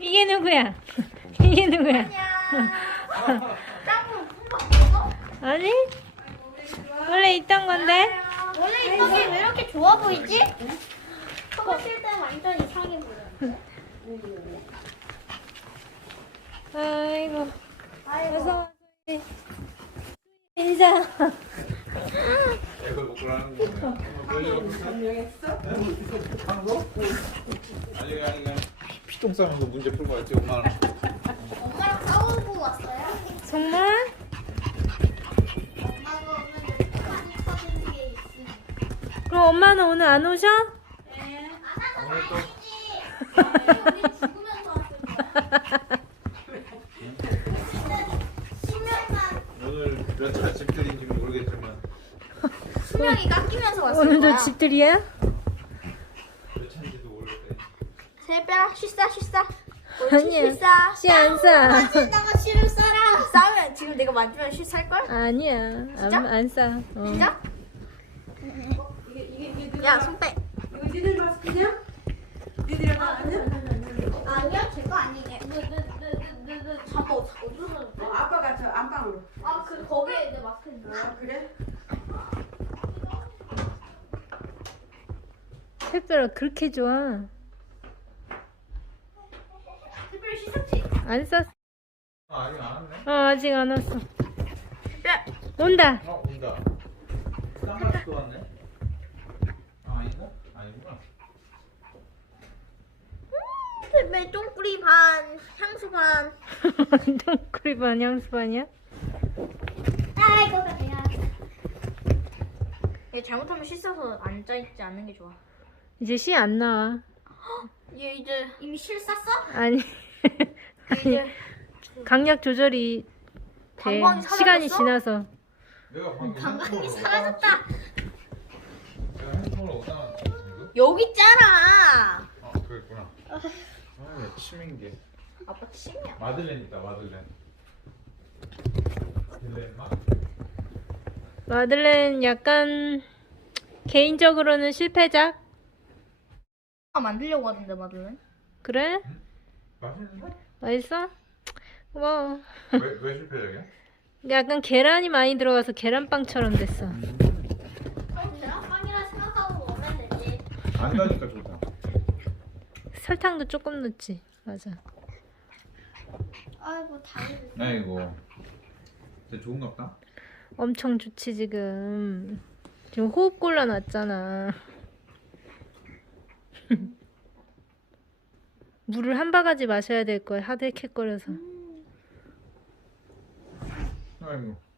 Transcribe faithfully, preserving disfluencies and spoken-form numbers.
이게 누구야? 이게 누구야? 짱구 콩밥 먹어? 아니? 원래 있던 건데? 원래 있던 게 왜 이렇게 좋아 보이지? 커봤을 때 완전 이상해 보여. 아이고. 아이고. 어서 오세요. 인사. 이걸 먹고 하는 거야. 분명했어? 한 거? 아니 아니 그냥 피똥 싸면서 문제 풀고 왔지 엄마는. 엄마랑 싸우고 왔어요? 정말? 엄마가 오늘 많이 사준 게 있으니까. 그럼 엄마는 오늘 안 오셔? 네. 안 와서 다행이지. 우리 죽으면서 왔을 거야. 수명만 오늘 몇 차례 집들인지 모르겠지만 수명이 깎이면서 왔을 오늘도 거야. 집들이야? 몇 차인지도 모르겠대. 세 빼라 쉬싸 쉬싸. 아니야. 쉬싸. 씨 안 싸. 나가 쉬를 싸라. 싸면 지금 내가 만지면 쉬 살 걸? 아니야. 진짜? 안, 안 싸. 어. 진짜? 야, 손 빼. 이거 니들 마스크냐? 니들 마스크냐? 아니야, 제 거 아니네. 너너너너너 잠깐 어디서 샀어? 어, 아빠가 저 안방으로. 아, 그 거기에 내 마스크 있는 아, 그래? 택배가 그렇게 좋아. 특별히 씻었지? 안 쌌어. 아 아직 안 왔네. 어, 아직 안 왔어. 야, 온다. 어 온다. 쌍라스 또 왔네. 아 아닌가? 아니구나. 특별 똥꾸리 반, 향수 반. 똥꾸리 반 향수 반이야? 아이고, 그래야. 얘 잘못하면 씻어서 앉아있지 않는 게 좋아. 이제 씨 안 나와. 얘 이제 이미 실 쌌어? 아니. 이제 강약 조절이 돼. 방광이 시간이 사라졌어? 지나서. 내가 방금 감각이 핸드폰을 사라졌다. 내가 핸드폰을 어디다 놨지 지금? 여기 있잖아. 아 그랬구나. 아 치민게. 아빠 침이야. 마들렌 있다 마들렌. 마들렌 맛? 마들렌 약간 개인적으로는 실패작? 아, 만들려고 하던데, 마들렌. 그래? 맛있는데? 맛있어? 고마워. 왜왜 실패적이야? 약간 계란이 많이 들어가서 계란빵처럼 됐어. 계란빵이라 생각하고 먹으면 되지. 안 가니까 좋다. 설탕도 조금 넣지. 맞아. 아이고, 다리. 아이고. 진짜 좋은가 보다. 엄청 좋지 지금. 지금 호흡 곤란 왔잖아. 물을 한 바가지 마셔야 될 거야. 하들캣거려서. 아이고.